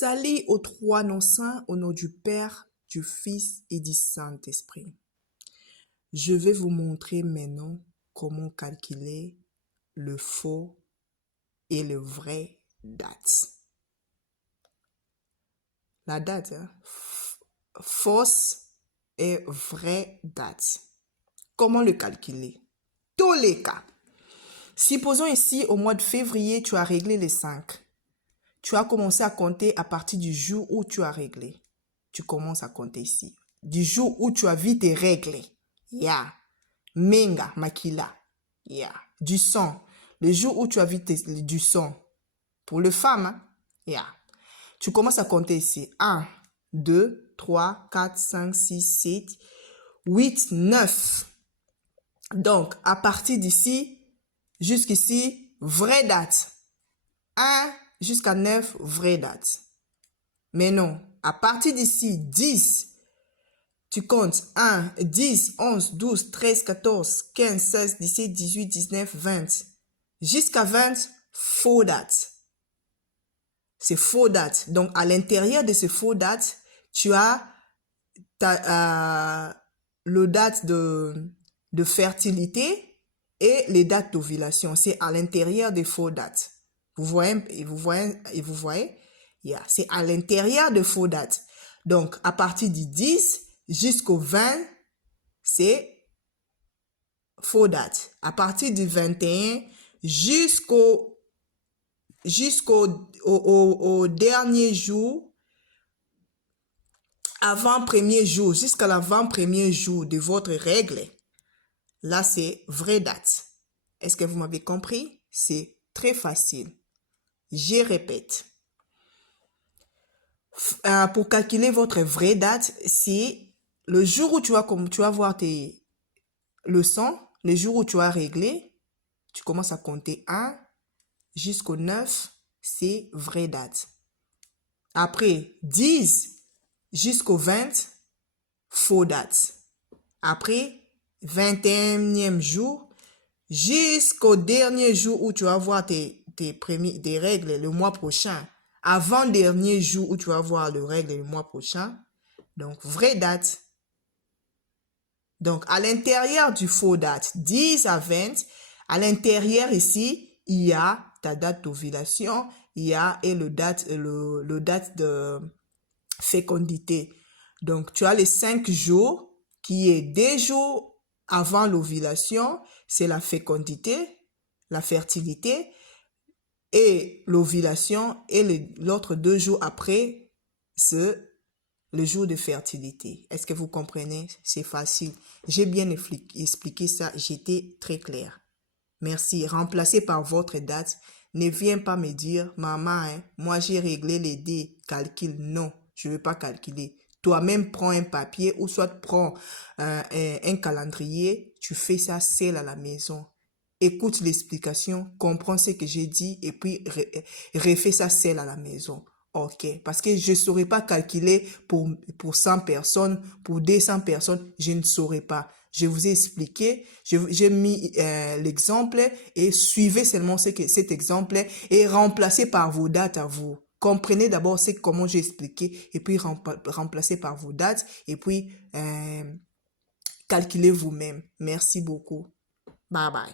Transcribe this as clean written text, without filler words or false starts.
Salut aux trois noms saints, au nom du Père, du Fils et du Saint-Esprit. Je vais vous montrer maintenant comment calculer le faux et le vrai date. La date, hein? Fausse et vraie date. Comment le calculer? Tous les cas. Supposons ici, au mois de février, tu as réglé les 5. Tu as commencé à compter à partir du jour où tu as réglé. Tu commences à compter ici. Du jour où tu as vu tes règles. Ya. Menga, makila. Ya. Du sang. Le jour où tu as vu du sang. Pour les femmes, hein? Ya. Tu commences à compter ici. 1, 2, 3, 4, 5, 6, 7, 8, 9. Donc, à partir d'ici, jusqu'ici, vraie date. 1 jusqu'à 9, vraie date. Mais non, à partir d'ici, 10, tu comptes 1, 10, 11, 12, 13, 14, 15, 16, 17, 18, 19, 20. Jusqu'à 20, faux date. C'est faux date. Donc, à l'intérieur de ce faux date, tu as le date de fertilité et les dates d'ovulation. C'est à l'intérieur des faux dates. Vous voyez? Yeah. C'est à l'intérieur de faux dates. Donc, à partir du 10 jusqu'au 20, c'est faux date. À partir du 21 jusqu'au dernier jour, avant-premier jour, jusqu'à l'avant-premier jour de votre règle, là, c'est vraie date. Est-ce que vous m'avez compris? C'est très facile. Je répète. Pour calculer votre vraie date, c'est le jour où tu vas voir tes leçons, le jour où tu as réglé, tu commences à compter 1 jusqu'au 9, c'est vraie date. Après, 10 jusqu'au 20, faux date. Après, 21e jour, jusqu'au dernier jour où tu vas voir tes règles le mois prochain, avant-dernier jour où tu vas voir les règles le mois prochain, donc vraie date. Donc, à l'intérieur du faux date, 10 à 20, à l'intérieur ici, il y a ta date d'ovulation, il y a le date de fécondité. Donc, tu as les 5 jours qui est 2 jours avant l'ovulation, c'est la fécondité, la fertilité, et l'ovulation, et l'autre 2 jours après, c'est le jour de fertilité. Est-ce que vous comprenez? C'est facile. J'ai bien expliqué ça, j'étais très clair. Merci. Remplacez par votre date. Ne viens pas me dire, maman, hein, moi j'ai réglé les dés, calcule. Non, je ne veux pas calculer. Toi-même, prends un papier ou soit prends un calendrier. Tu fais ça seul à la maison. Écoute l'explication, comprends ce que j'ai dit et puis refais ça seul à la maison. Ok, parce que je ne saurais pas calculer pour 100 personnes, pour 200 personnes, je ne saurais pas. Je vous ai expliqué, j'ai mis l'exemple et suivez seulement cet exemple et remplacez par vos dates à vous. Comprenez d'abord comment j'ai expliqué et puis remplacez par vos dates et puis calculez vous-même. Merci beaucoup. Bye bye.